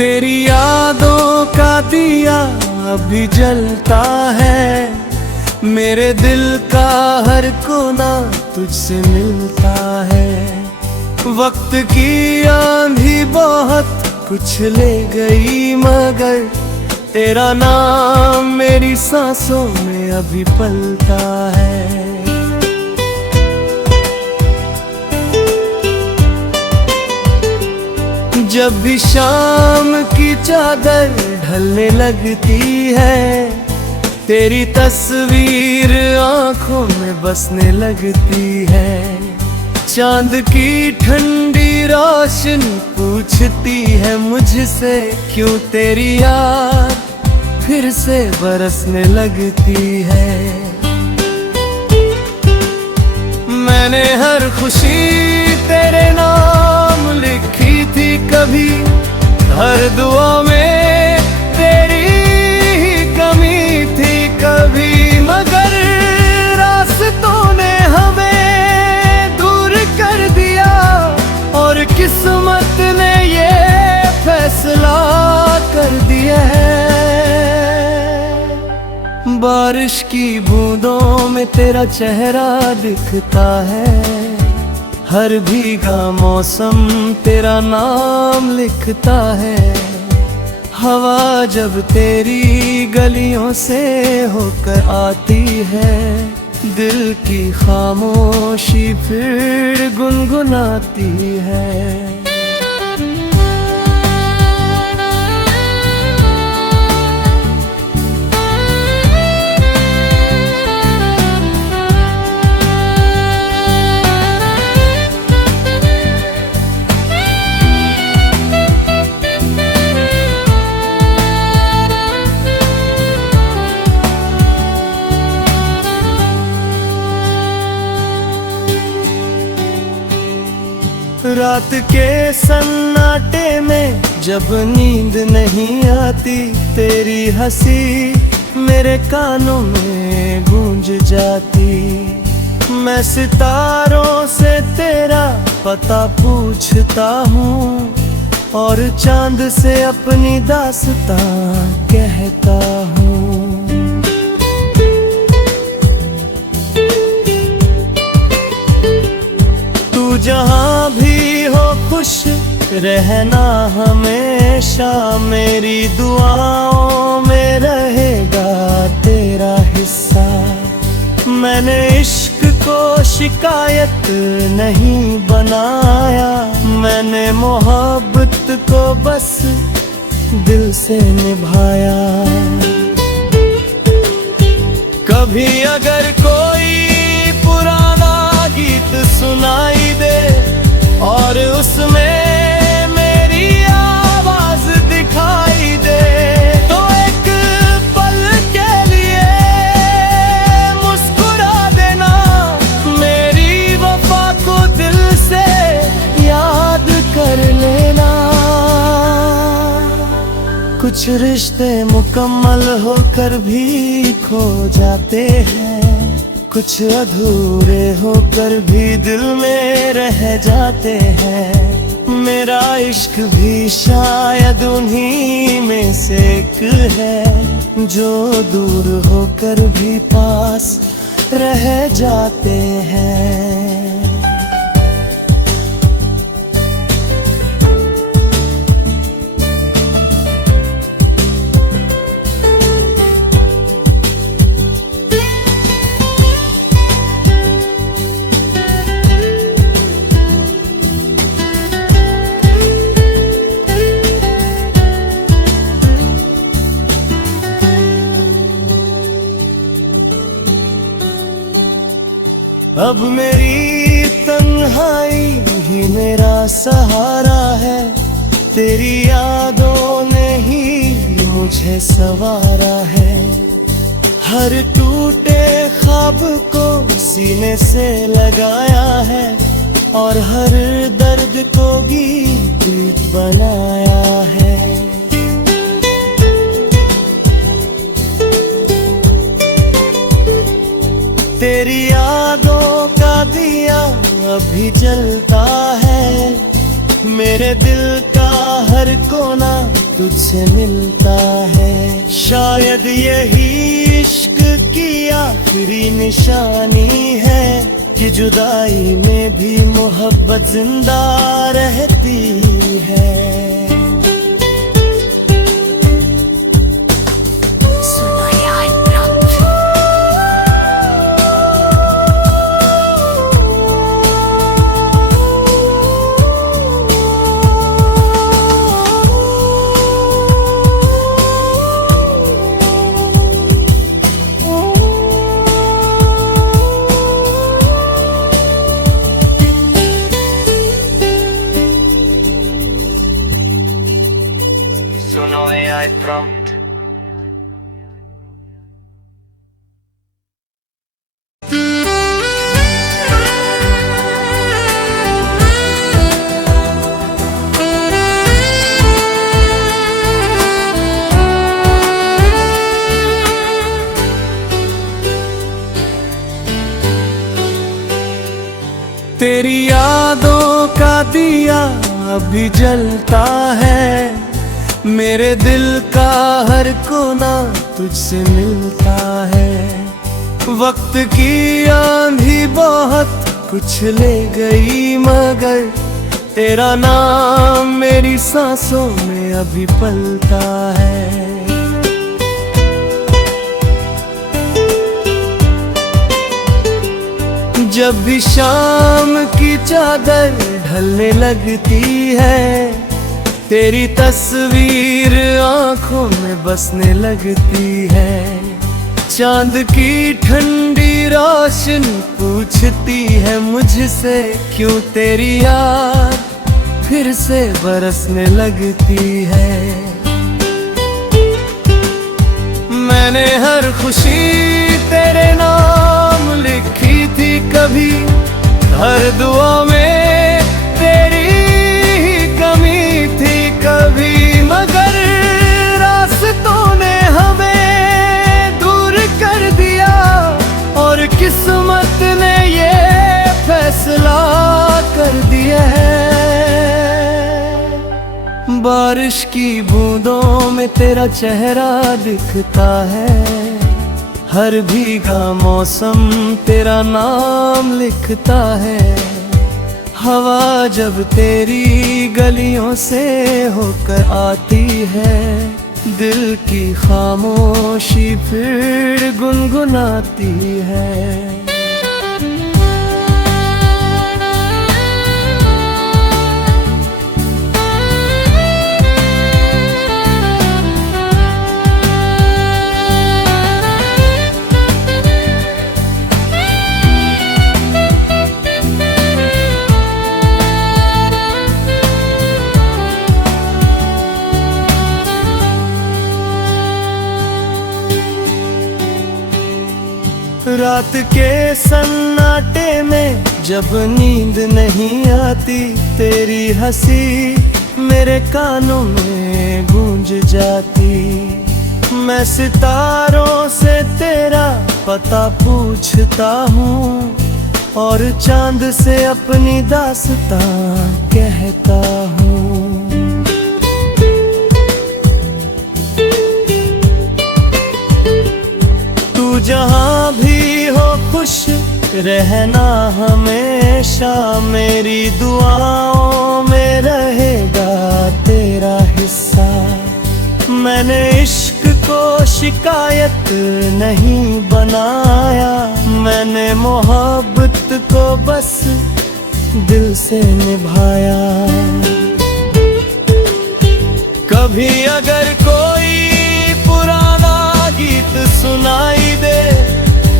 तेरी यादों का दिया अभी जलता है, मेरे दिल का हर कोना तुझसे मिलता है। वक्त की आंधी बहुत कुछ ले गई, मगर तेरा नाम मेरी सांसों में अभी पलता है। जब भी शाम की चादर ढलने लगती है, तेरी तस्वीर आंखों में बसने लगती है। चांद की ठंडी रोशनी पूछती है मुझसे, क्यों तेरी याद फिर से बरसने लगती है। मैंने हर खुशी तेरे नाम लिखी थी कभी, हर दुआ में तेरी ही कमी थी कभी, मगर रास्तों ने हमें दूर कर दिया और किस्मत ने ये फैसला कर दिया है। बारिश की बूंदों में तेरा चेहरा दिखता है, हर भीगा मौसम तेरा नाम लिखता है। हवा जब तेरी गलियों से होकर आती है, दिल की खामोशी फिर गुनगुनाती है। रात के सन्नाटे में जब नींद नहीं आती, तेरी हंसी मेरे कानों में गूंज जाती। मैं सितारों से तेरा पता पूछता हूँ और चांद से अपनी दास्तां कहता हूँ। तू जहाँ भी हो खुश रहना हमेशा, मेरी दुआओं में रहेगा तेरा हिस्सा। मैंने इश्क को शिकायत नहीं बनाया, मैंने मोहब्बत को बस दिल से निभाया। कभी अगर कोई पुराना गीत सुनाई दे और उसमें मेरी आवाज दिखाई दे, तो एक पल के लिए मुस्कुरा देना, मेरी वफा को दिल से याद कर लेना। कुछ रिश्ते मुकम्मल होकर भी खो जाते हैं, कुछ अधूरे होकर भी दिल में रह जाते हैं। मेरा इश्क भी शायद उन्हीं में से एक है, जो दूर होकर भी पास रह जाते हैं। अब मेरी तन्हाई ही मेरा सहारा है, तेरी यादों ने ही मुझे संवारा है। हर टूटे ख्वाब को सीने से लगाया है और हर दर्द को गीत बनाया है। तेरी यादों का दिया अभी जलता है, मेरे दिल का हर कोना तुझसे मिलता है। शायद यही इश्क की आखिरी निशानी है कि जुदाई में भी मोहब्बत जिंदा रहती है। सुनो AI prompt। तेरी यादों का दिया अभी जलता है, मेरे दिल का हर कोना तुझसे मिलता है। वक्त की आंधी बहुत कुछ ले गई मगर तेरा नाम मेरी सांसों में अभी पलता है। जब भी शाम की चादर ढलने लगती है, तेरी तस्वीर आंखों में बसने लगती है। चांद की ठंडी रोशनी पूछती है मुझसे, क्यों तेरी याद फिर से बरसने लगती है। मैंने हर खुशी तेरे नाम लिखी थी कभी, हर दुआ में तेरी ही कमी थी कभी, मगर रास्तों ने हमें दूर कर दिया और किस्मत ने ये फैसला कर दिया है। बारिश की बूंदों में तेरा चेहरा दिखता है, हर भीगा मौसम तेरा नाम लिखता है। हवा जब तेरी गलियों से होकर आती है, दिल की खामोशी फिर गुनगुनाती है। रात के सन्नाटे में जब नींद नहीं आती, तेरी हंसी मेरे कानों में गूंज जाती। मैं सितारों से तेरा पता पूछता हूँ और चांद से अपनी दास्तां कहता हूँ। तू जहाँ भी हो खुश रहना हमेशा, मेरी दुआओं में रहेगा तेरा हिस्सा। मैंने इश्क को शिकायत नहीं बनाया, मैंने मोहब्बत को बस दिल से निभाया। कभी अगर कोई पुराना गीत सुनाई दे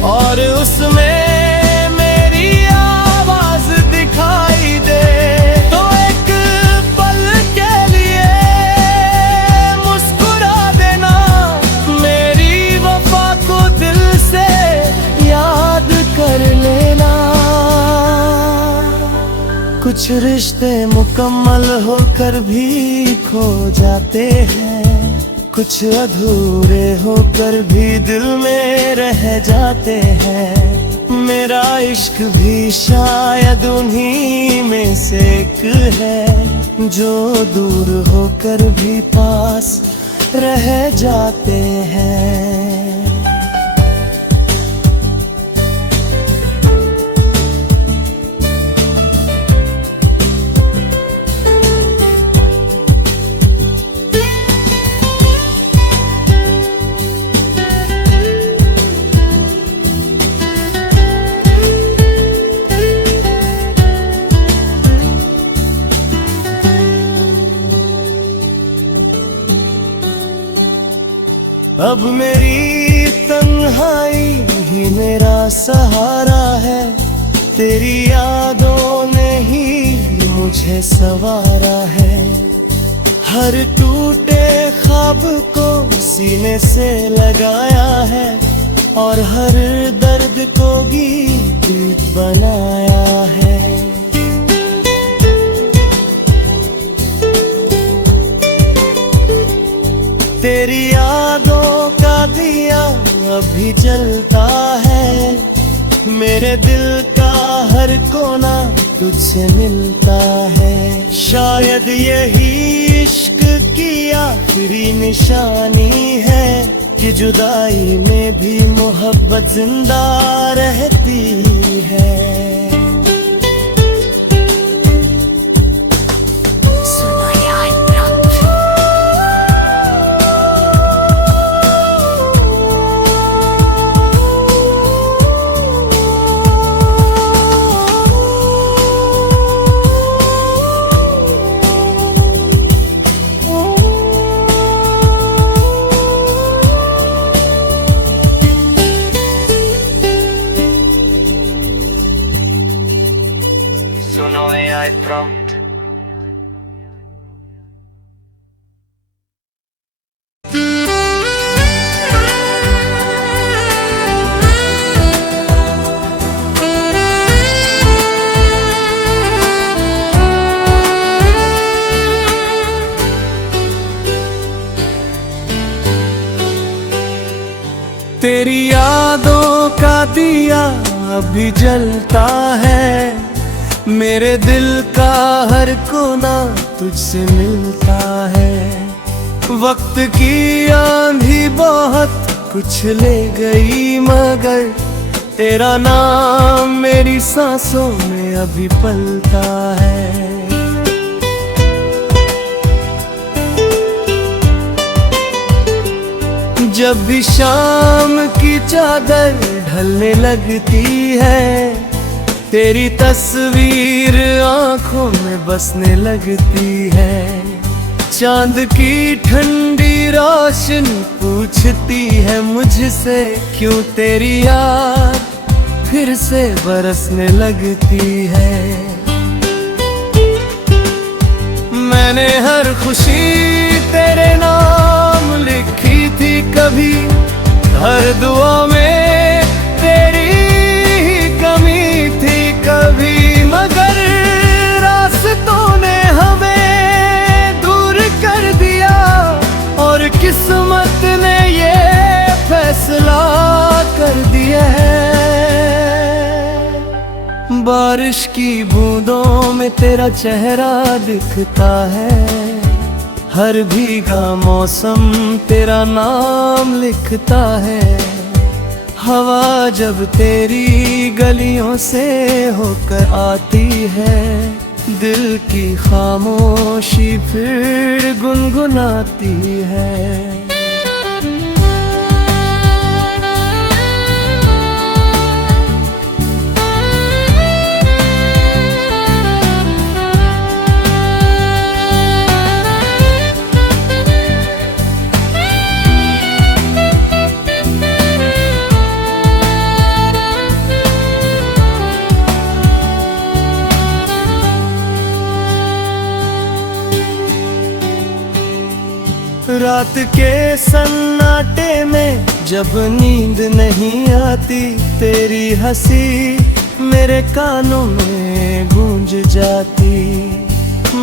और उसमें मेरी आवाज दिखाई दे, तो एक पल के लिए मुस्कुरा देना, मेरी वफा को दिल से याद कर लेना। कुछ रिश्ते मुकम्मल होकर भी खो जाते हैं, कुछ अधूरे होकर भी दिल में रह जाते हैं। मेरा इश्क भी शायद उन्हीं में से एक है, जो दूर होकर भी पास रह जाते हैं। अब मेरी तन्हाई ही मेरा सहारा है, तेरी यादों ने ही मुझे संवारा है। हर टूटे ख्वाब को सीने से लगाया है और हर दर्द को गीत बनाया है। तेरी यादों का दिया अभी जलता है, मेरे दिल का हर कोना तुझसे मिलता है। शायद यही इश्क की आखिरी निशानी है कि जुदाई में भी मोहब्बत जिंदा रहती है। सुनो AI prompt। तेरी यादों का दिया अभी जलता है, मेरे दिल का हर कोना तुझसे मिलता है। वक्त की आंधी बहुत कुछ ले गई मगर तेरा नाम मेरी सांसों में अभी पलता है। जब भी शाम की चादर ढलने लगती है, तेरी तस्वीर आंखों में बसने लगती है। चांद की ठंडी रोशनी पूछती है मुझसे, क्यों तेरी याद फिर से बरसने लगती है। मैंने हर खुशी तेरे नाम लिखी थी कभी, हर दुआ में तेरी कभी, मगर रास्तों ने हमें दूर कर दिया और किस्मत ने ये फैसला कर दिया है। बारिश की बूंदों में तेरा चेहरा दिखता है, हर भीगा मौसम तेरा नाम लिखता है। हवा जब तेरी गलियों से होकर आती है, दिल की खामोशी फिर गुनगुनाती है। रात के सन्नाटे में जब नींद नहीं आती, तेरी हंसी मेरे कानों में गूंज जाती।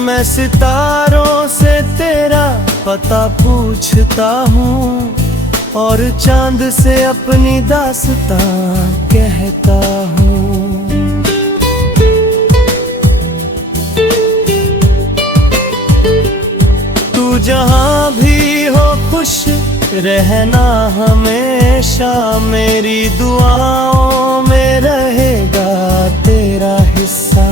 मैं सितारों से तेरा पता पूछता हूँ और चांद से अपनी दास्तां कहता हूँ। तू जहाँ भी हो खुश रहना हमेशा, मेरी दुआओं में रहेगा तेरा हिस्सा।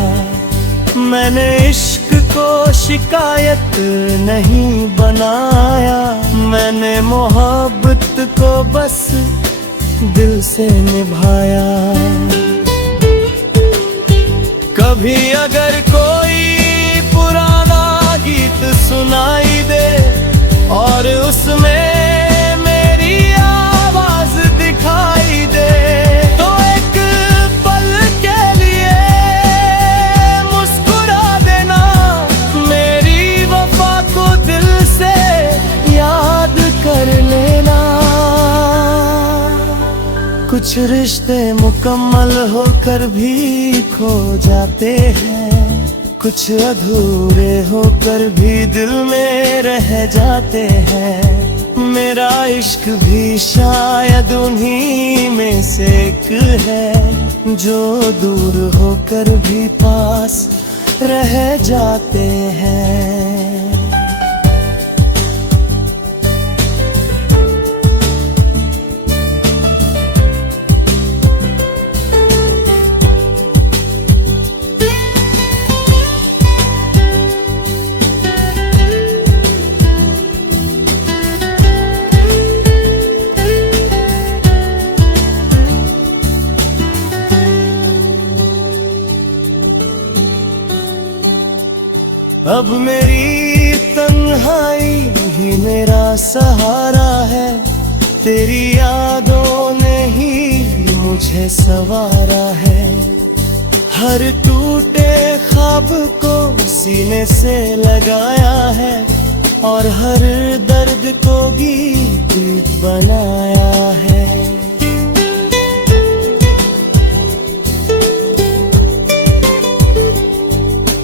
मैंने इश्क को शिकायत नहीं बनाया, मैंने मोहब्बत को बस दिल से निभाया। कभी अगर कोई पुराना गीत सुनाई दे और उसमें मेरी आवाज दिखाई दे, तो एक पल के लिए मुस्कुरा देना, मेरी वफा को दिल से याद कर लेना। कुछ रिश्ते मुकम्मल होकर भी खो जाते हैं, कुछ अधूरे होकर भी दिल में रह जाते हैं। मेरा इश्क भी शायद उन्हीं में से एक है, जो दूर होकर भी पास रह जाते हैं। अब मेरी तन्हाई ही मेरा सहारा है, तेरी यादों ने ही मुझे संवारा है। हर टूटे ख्वाब को सीने से लगाया है, और हर दर्द को गीत बनाया है।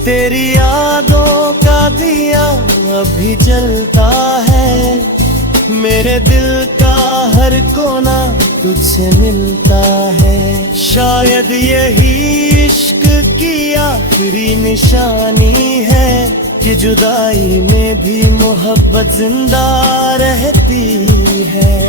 तेरी यादों का दिया अभी जलता है, मेरे दिल का हर कोना तुझसे मिलता है। शायद यही इश्क की आखिरी निशानी है, कि जुदाई में भी मोहब्बत जिंदा रहती है।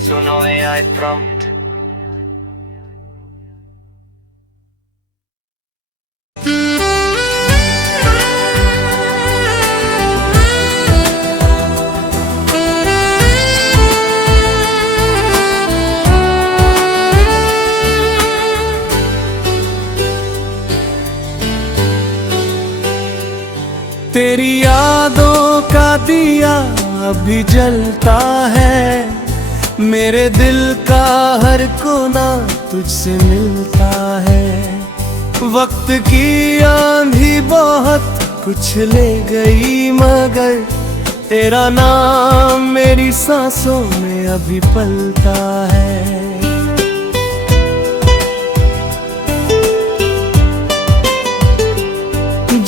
सुनो AI prompt। तेरी यादों का दिया अभी जलता है, मेरे दिल का हर कोना तुझसे मिलता है। वक्त की आंधी बहुत कुछ ले गई, मगर तेरा नाम मेरी सांसों में अभी पलता है।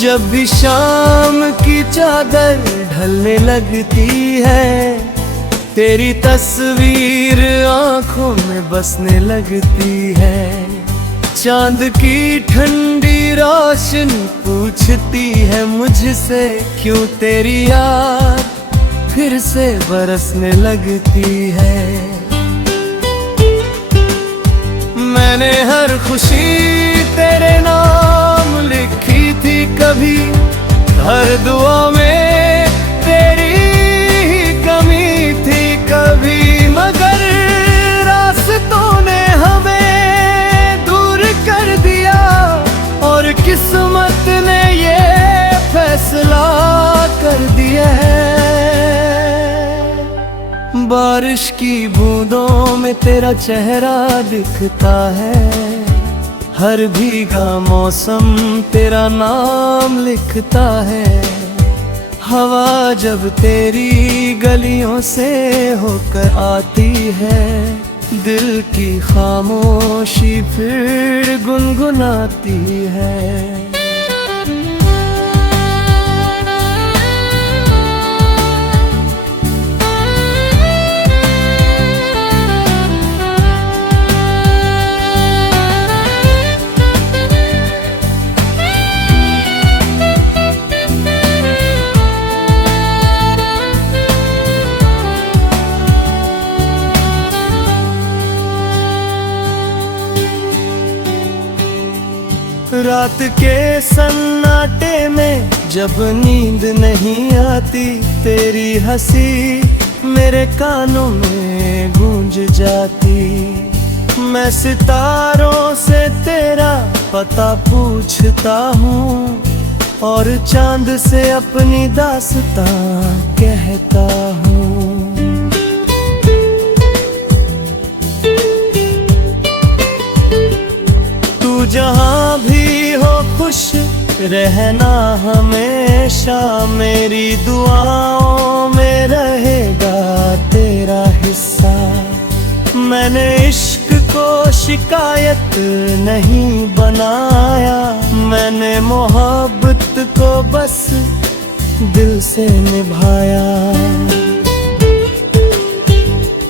जब भी शाम की चादर ढलने लगती है, तेरी तस्वीर आंखों में बसने लगती है। चांद की ठंडी रोशनी पूछती है मुझसे, क्यों तेरी याद फिर से बरसने लगती है। मैंने हर खुशी तेरे नाम लिखी थी कभी, हर दुआ में तेरी ही कमी थी कभी, मगर रास्तों ने हमें दूर कर दिया, और किस्मत ने ये फैसला कर दिया है। बारिश की बूंदों में तेरा चेहरा दिखता है, हर भीगा मौसम तेरा नाम लिखता है। हवा जब तेरी गलियों से होकर आती है, दिल की खामोशी फिर गुनगुनाती है। रात के सन्नाटे में जब नींद नहीं आती, तेरी हंसी मेरे कानों में गूंज जाती। मैं सितारों से तेरा पता पूछता हूँ और चांद से अपनी दास्तां कहता हूँ। तू जहाँ भी हो खुश रहना हमेशा, मेरी दुआओं में रहेगा तेरा हिस्सा। मैंने इश्क को शिकायत नहीं बनाया, मैंने मोहब्बत को बस दिल से निभाया।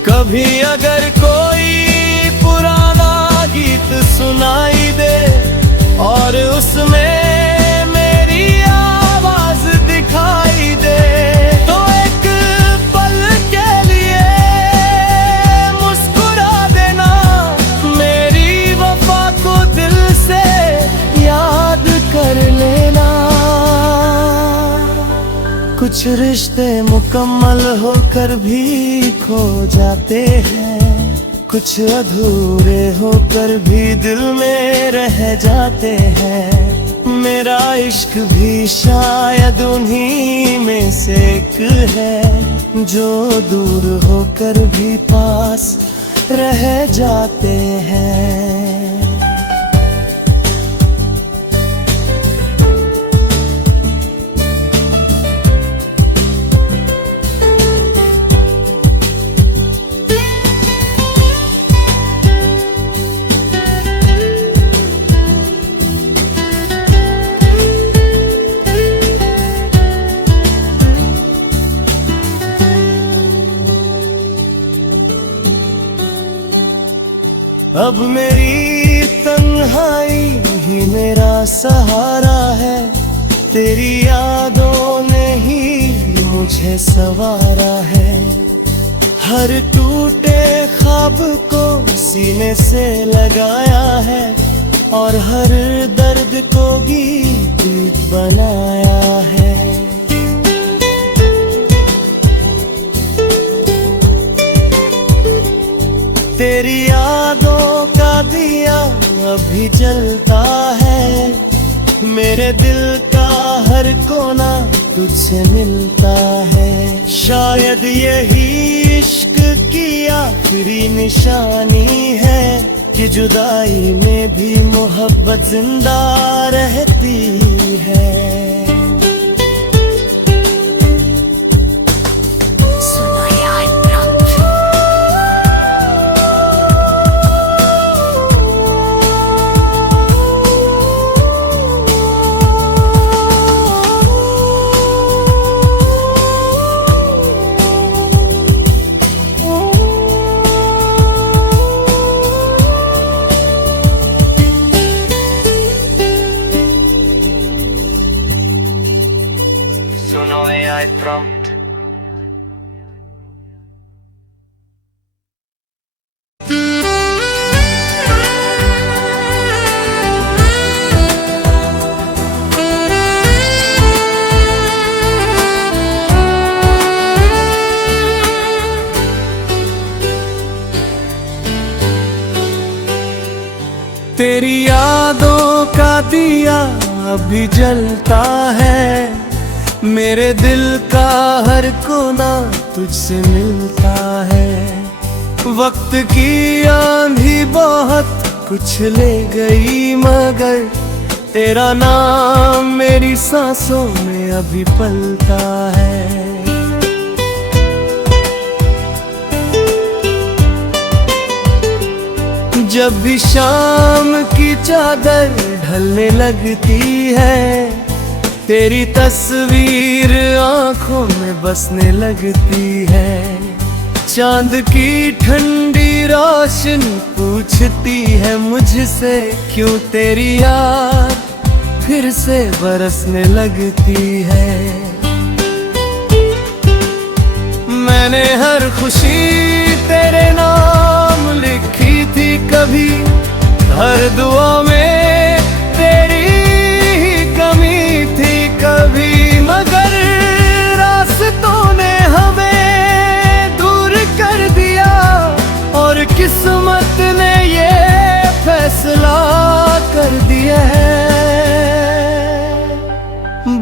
कभी अगर कोई पुराना गीत सुनाई दे और उसमें मेरी आवाज दिखाई दे, तो एक पल के लिए मुस्कुरा देना, मेरी वफा को दिल से याद कर लेना। कुछ रिश्ते मुकम्मल होकर भी खो जाते हैं, कुछ अधूरे होकर भी दिल में रह जाते हैं। मेरा इश्क भी शायद उन्हीं में से एक है, जो दूर होकर भी पास रह जाते हैं। अब मेरी तन्हाई ही मेरा सहारा है, तेरी यादों ने ही मुझे संवारा है। हर टूटे ख्वाब को सीने से लगाया है और हर दर्द को गीत बनाया है। तेरी यादों का दिया अभी जलता है, मेरे दिल का हर कोना तुझसे मिलता है। शायद यही इश्क की आखिरी निशानी है कि जुदाई में भी मोहब्बत जिंदा रहती है। Suno AI prompt. तेरी यादों का दिया अभी जलता है, मेरे दिल का हर कोना तुझसे मिलता है। वक्त की आंधी बहुत कुछ ले गई, मगर तेरा नाम मेरी सांसों में अभी पलता है। जब भी शाम की चादर ढलने लगती है, तेरी तस्वीर आंखों में बसने लगती है। चांद की ठंडी रोशनी पूछती है मुझसे, क्यों तेरी याद फिर से बरसने लगती है। मैंने हर खुशी तेरे नाम लिखी थी कभी, हर दुआ में तेरी ही कमी थी कभी, मगर रास्तों ने हमें दूर कर दिया और किस्मत ने ये फैसला कर दिया है।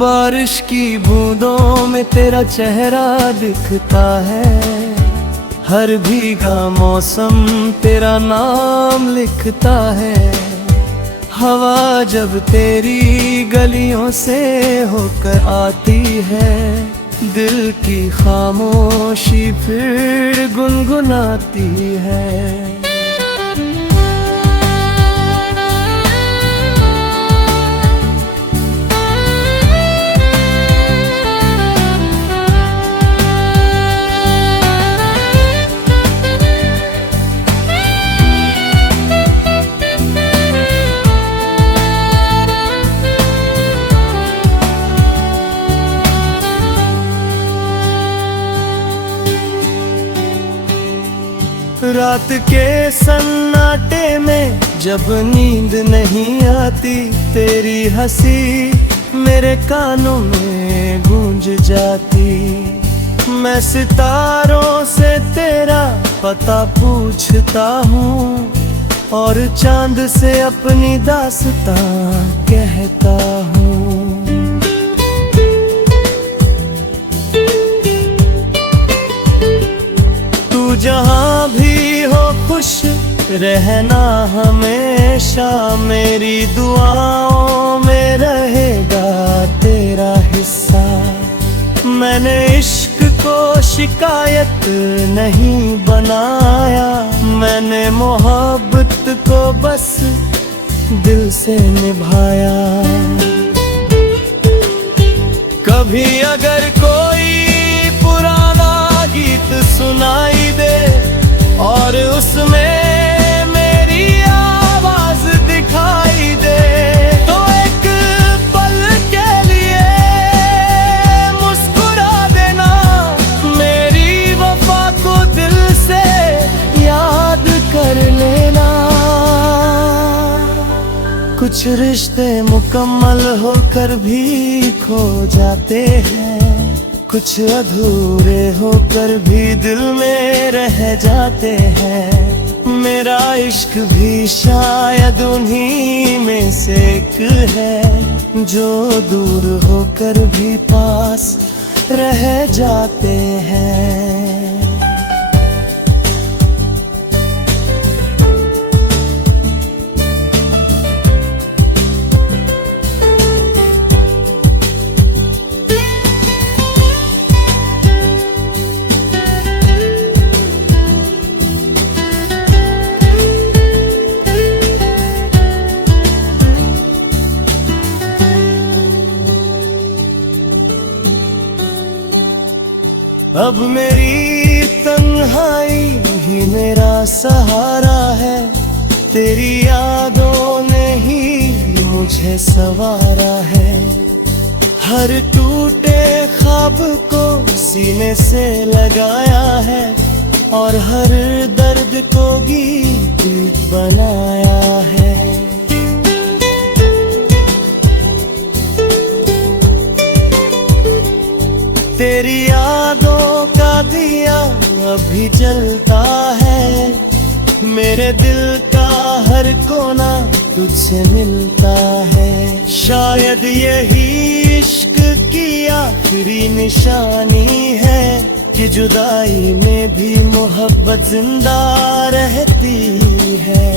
बारिश की बूंदों में तेरा चेहरा दिखता है, हर भीगा मौसम तेरा नाम लिखता है। हवा जब तेरी गलियों से होकर आती है, दिल की खामोशी फिर गुनगुनाती है। रात के सन्नाटे में जब नींद नहीं आती, तेरी हंसी मेरे कानों में गूंज जाती। मैं सितारों से तेरा पता पूछता हूँ और चांद से अपनी दास्तां कहता हूँ। तू जहाँ भी हो खुश रहना हमेशा, मेरी दुआओं में रहेगा तेरा हिस्सा। मैंने इश्क को शिकायत नहीं बनाया, मैंने मोहब्बत को बस दिल से निभाया। कभी अगर कोई पुराना गीत सुनाई दे और उसमें मेरी आवाज दिखाई दे, तो एक पल के लिए मुस्कुरा देना, मेरी वफा को दिल से याद कर लेना। कुछ रिश्ते मुकम्मल होकर भी खो जाते हैं, कुछ अधूरे होकर भी दिल में रह जाते हैं। मेरा इश्क भी शायद उन्हीं में से एक है, जो दूर होकर भी पास रह जाते हैं। अब मेरी तन्हाई ही मेरा सहारा है, तेरी यादों ने ही मुझे संवारा है। हर टूटे ख्वाब को सीने से लगाया है और हर दर्द को गीत बनाया है। तेरी यादों का दिया अभी जलता है, मेरे दिल का हर कोना तुझसे मिलता है। शायद यही इश्क की आखिरी निशानी है कि जुदाई में भी मोहब्बत जिंदा रहती है।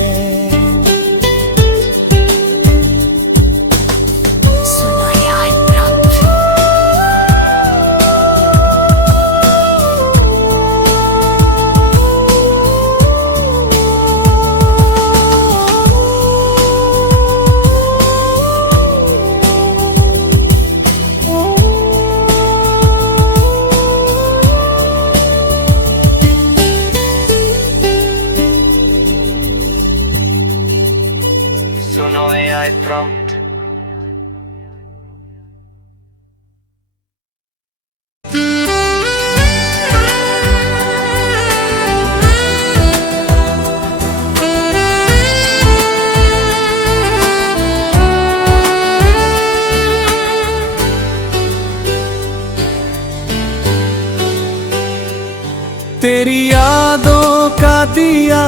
तेरी यादों का दिया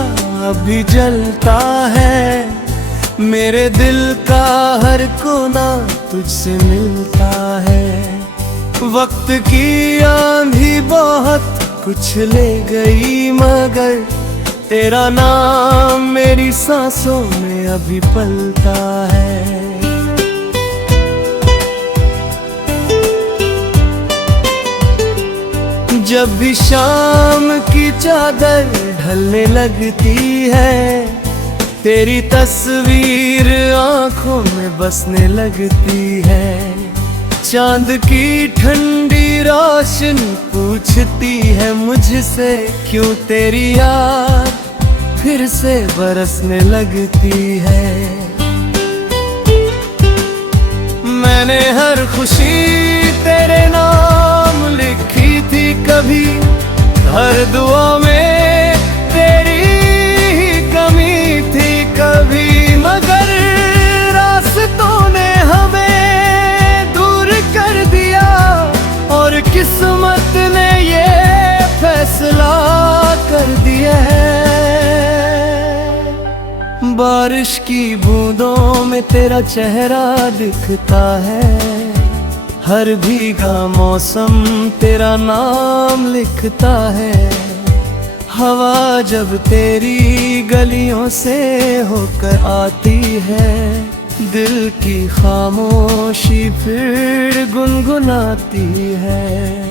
अभी जलता है, मेरे दिल का हर कोना तुझसे मिलता है। वक्त की आंधी बहुत कुछ ले गई, मगर तेरा नाम मेरी सांसों में अभी पलता है। जब भी शाम की चादर ढलने लगती है, तेरी तस्वीर आंखों में बसने लगती है। चांद की ठंडी रोशनी पूछती है मुझसे, क्यों तेरी याद फिर से बरसने लगती है। मैंने हर खुशी तेरे नाम लिखी थी कभी, हर दुआ में तेरी ही कमी थी कभी, मगर रास्तों ने हमें दूर कर दिया और किस्मत ने ये फैसला कर दिया है। बारिश की बूंदों में तेरा चेहरा दिखता है, हर भीगा मौसम तेरा नाम लिखता है। हवा जब तेरी गलियों से होकर आती है, दिल की खामोशी फिर गुनगुनाती है।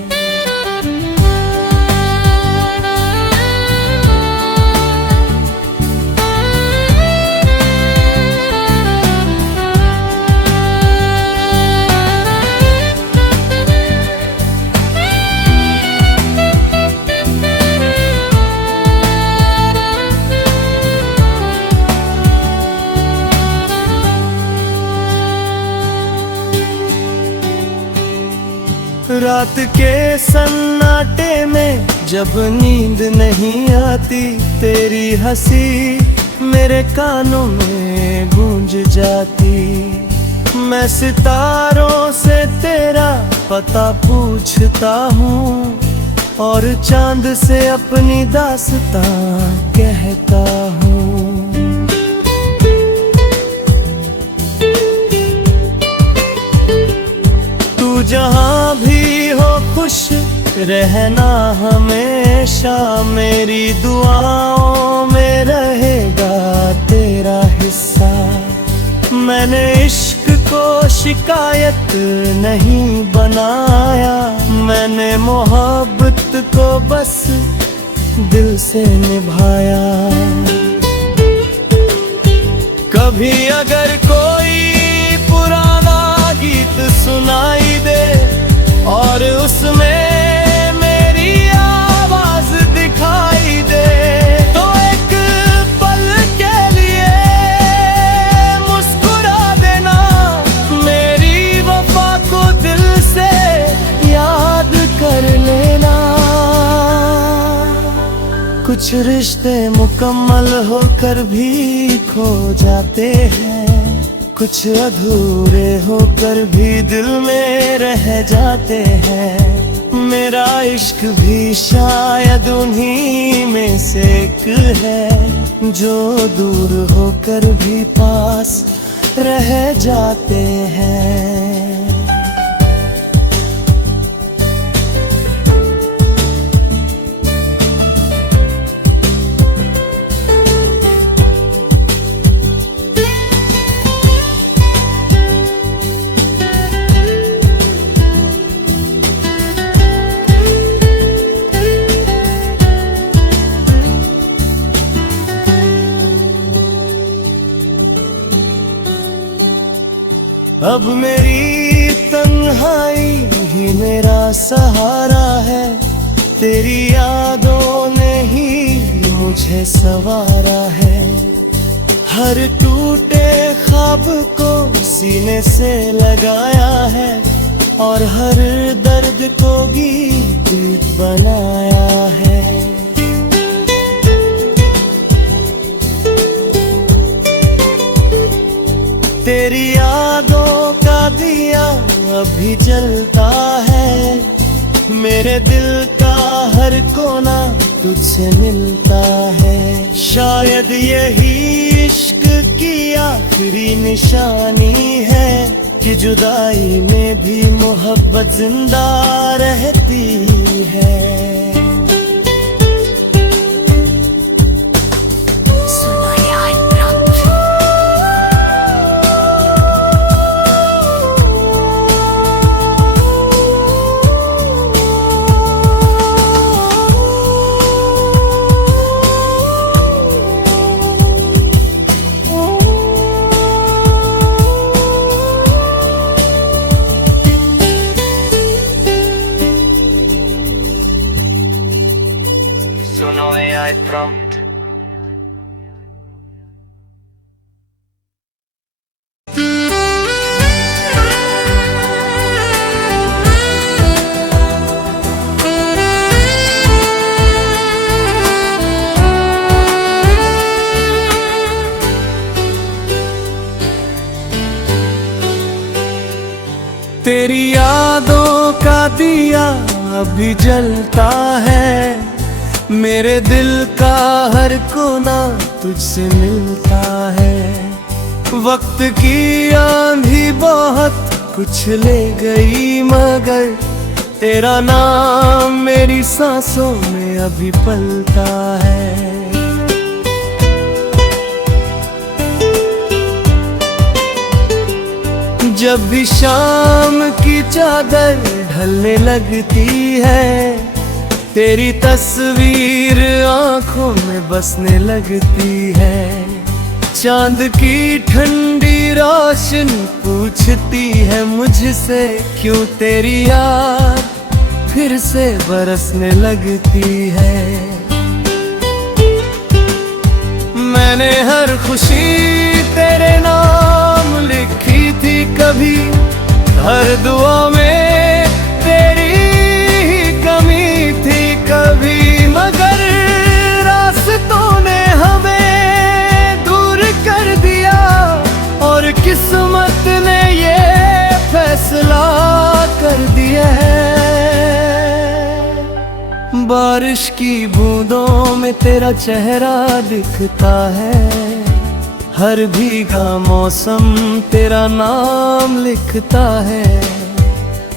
रात के सन्नाटे में जब नींद नहीं आती, तेरी हंसी मेरे कानों में गूंज जाती। मैं सितारों से तेरा पता पूछता हूँ और चांद से अपनी दास्तां कहता हूँ। तू जहाँ भी हो खुश रहना हमेशा, मेरी दुआओं में रहेगा तेरा हिस्सा। मैंने इश्क को शिकायत नहीं बनाया, मैंने मोहब्बत को बस दिल से निभाया। कभी अगर कोई पुराना गीत सुनाई दे और उसमें मेरी आवाज दिखाई दे, तो एक पल के लिए मुस्कुरा देना, मेरी वफा को दिल से याद कर लेना। कुछ रिश्ते मुकम्मल होकर भी खो जाते हैं, कुछ अधूरे होकर भी दिल में रह जाते हैं। मेरा इश्क भी शायद उन्हीं में से एक है, जो दूर होकर भी पास रह जाते हैं। अब मेरी तन्हाई ही मेरा सहारा है, तेरी यादों ने ही मुझे संवारा है। हर टूटे ख्वाब को सीने से लगाया है और हर दर्द को गीत बनाया है। तेरी यादों का दिया अभी जलता है, मेरे दिल का हर कोना तुझसे मिलता है। शायद यही इश्क की आखिरी निशानी है कि जुदाई में भी मोहब्बत जिंदा रहती है। सुनो AI prompt। तेरी यादों का दिया अभी जलता है, मेरे दिल का हर कोना तुझसे मिलता है। वक्त की आंधी बहुत कुछ ले गई मगर तेरा नाम मेरी सांसों में अभी पलता है। जब भी शाम की चादर ढलने लगती है, तेरी तस्वीर आंखों में बसने लगती है। चांद की ठंडी रोशनी पूछती है मुझसे क्यों तेरी याद फिर से बरसने लगती है। मैंने हर खुशी तेरे नाम लिखी थी कभी, हर दुआ में तेरी ही कमी थी कभी, मगर रास्तों ने हमें दूर कर दिया और किस्मत ने ये फैसला कर दिया है। बारिश की बूंदों में तेरा चेहरा दिखता है, हर भीगा मौसम तेरा नाम लिखता है।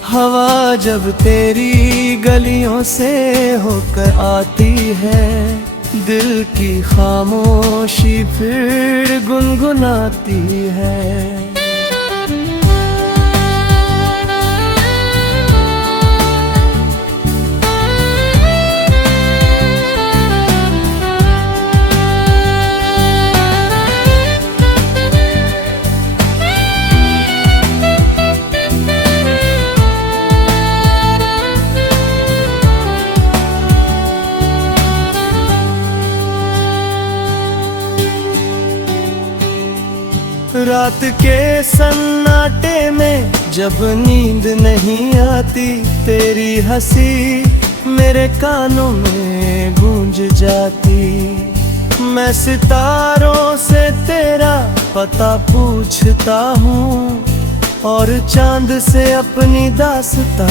हवा जब तेरी गलियों से होकर आती है, दिल की खामोशी फिर गुनगुनाती है। रात के सन्नाटे में जब नींद नहीं आती, तेरी हंसी मेरे कानों में गूंज जाती। मैं सितारों से तेरा पता पूछता हूँ और चांद से अपनी दास्तां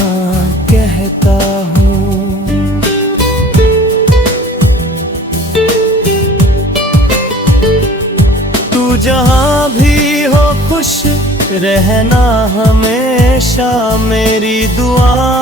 कहता हूँ। तू जहाँ भी हो खुश रहना हमेशा मेरी दुआ।